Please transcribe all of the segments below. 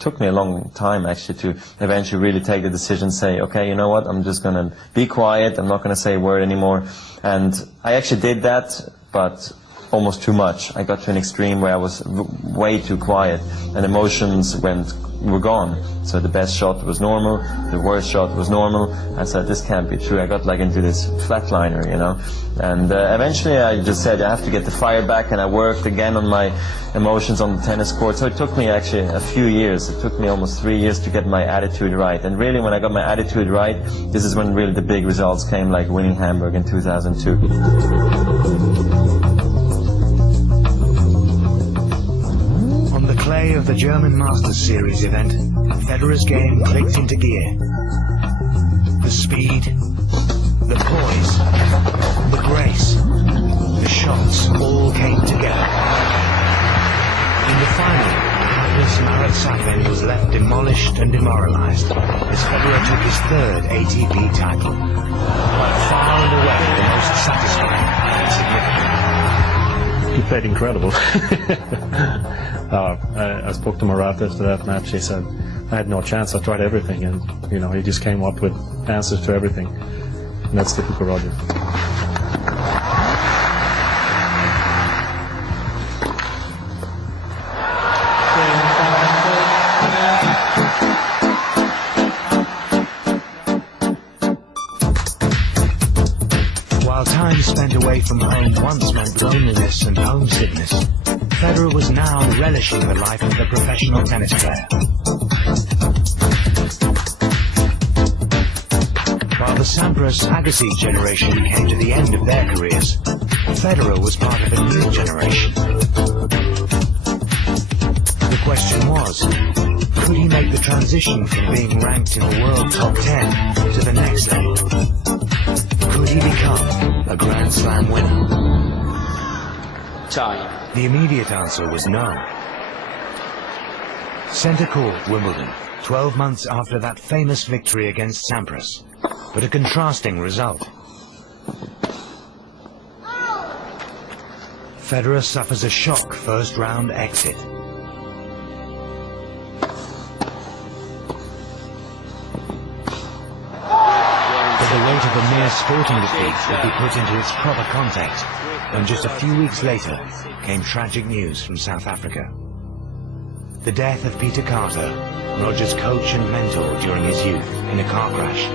took me a long time actually to eventually really take the decision, say, okay, you know what, I'm just going to be quiet, I'm not going to say a word anymore. And I actually did that, but almost too much. I got to an extreme where I was way too quiet, and emotions were gone. So the best shot was normal, the worst shot was normal. I said, this can't be true. I got like into this flatliner, you know. And eventually I just said, I have to get the fire back, and I worked again on my emotions on the tennis court. So it took me actually a few years. It took me almost 3 years to get my attitude right. And really when I got my attitude right, this is when really the big results came, like winning Hamburg in 2002. Play of the German Masters Series event, Federer's game clicked into gear. The speed, the poise, the grace, the shots all came together. In the final, hapless Marat Safin was left demolished and demoralized as Federer took his third ATP title, by far and away the most satisfying and significant. He played incredible. I spoke to Marat after that match. He said, I had no chance, I tried everything, and you know, he just came up with answers to everything. And that's typical Roger. While time spent away from home once meant loneliness and homesickness, Federer was now relishing the life of a professional tennis player. While the Sampras-Agassi generation came to the end of their careers, Federer was part of a new generation. The question was, could he make the transition from being ranked in the world top 10 to the next level? Could he become a Grand Slam winner? Time. The immediate answer was no. Centre Court, Wimbledon, 12 months after that famous victory against Sampras, but a contrasting result. Federer suffers a shock first-round exit. But the weight of a mere sporting defeat would be put into its proper context, and just a few weeks later came tragic news from South Africa. The death of Peter Carter, Roger's coach and mentor during his youth, in a car crash,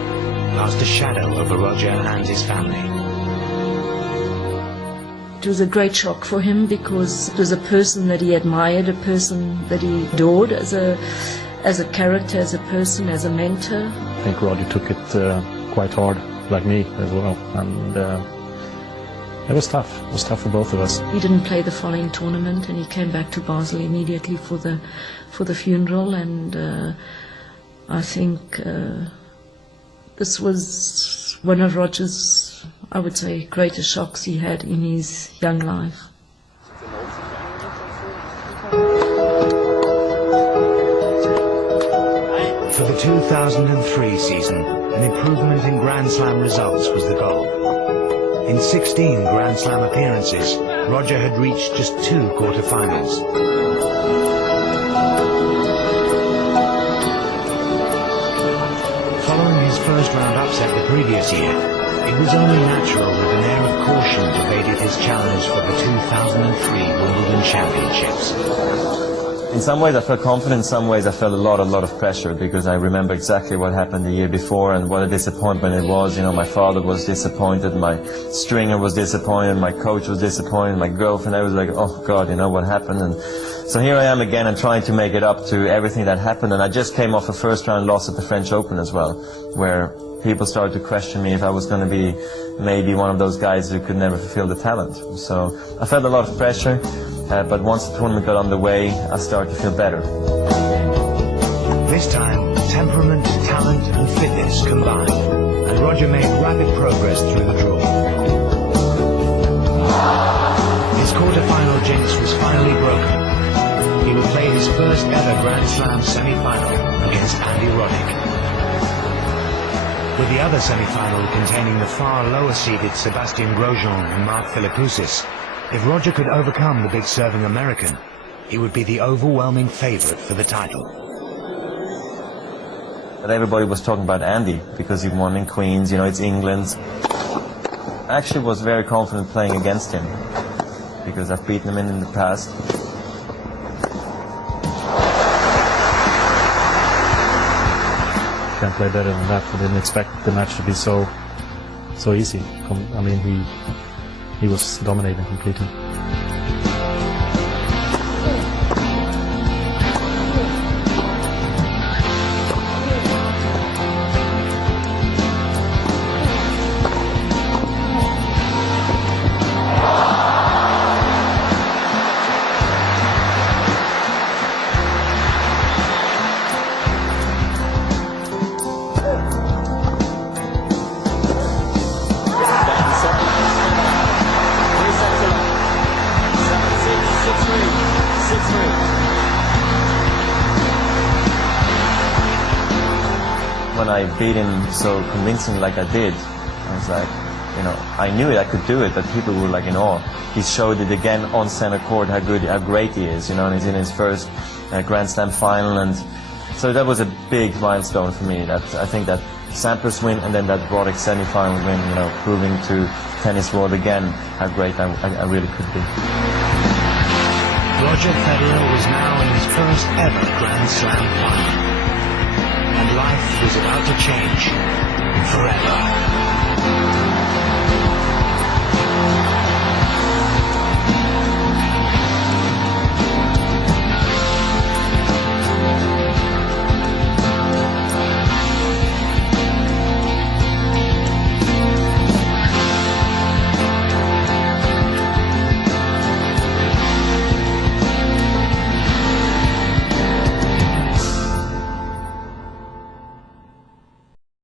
cast a shadow over Roger and his family. It was a great shock for him because it was a person that he admired, a person that he adored as a character, as a person, as a mentor. I think Roger took it quite hard, like me as well, and it was tough. It was tough for both of us. He didn't play the following tournament, and he came back to Basel immediately for the funeral. And I think this was one of Roger's, I would say, greatest shocks he had in his young life. For the 2003 season, an improvement in Grand Slam results was the goal. In 16 Grand Slam appearances, Roger had reached just 2 quarterfinals. Following his first-round upset the previous year, it was only natural that an air of caution pervaded his challenge for the 2003 Wimbledon Championships. In some ways I felt confident, in some ways I felt a lot of pressure, because I remember exactly what happened the year before and what a disappointment it was. You know, my father was disappointed, my stringer was disappointed, my coach was disappointed, my girlfriend, I was like, oh God, you know what happened? And so here I am again and trying to make it up to everything that happened, and I just came off a first round loss at the French Open as well, where people started to question me if I was going to be maybe one of those guys who could never fulfill the talent. So I felt a lot of pressure. But once the tournament got underway, I started to feel better. This time, temperament, talent and fitness combined, and Roger made rapid progress through the draw. His quarter-final jinx was finally broken. He would play his first ever Grand Slam semi-final against Andy Roddick. With the other semi-final containing the far lower-seeded Sebastian Grosjean and Mark Philippoussis, if Roger could overcome the big serving American, he would be the overwhelming favorite for the title. But everybody was talking about Andy because he won in Queens, you know, it's England. I actually was very confident playing against him because I've beaten him in the past. Can't play better than that. I didn't expect the match to be so easy. I mean, he was dominating completely. When I beat him so convincingly like I did, I was like, you know, I knew it, I could do it, but people were like in awe. He showed it again on center court how great he is, you know, and he's in his first Grand Slam final, and so that was a big milestone for me. That I think that Sampras win and then that Roddick semi-final win, you know, proving to tennis world again how great I really could be. Roger Federer was now in his first ever Grand Slam final, and life was about to change forever.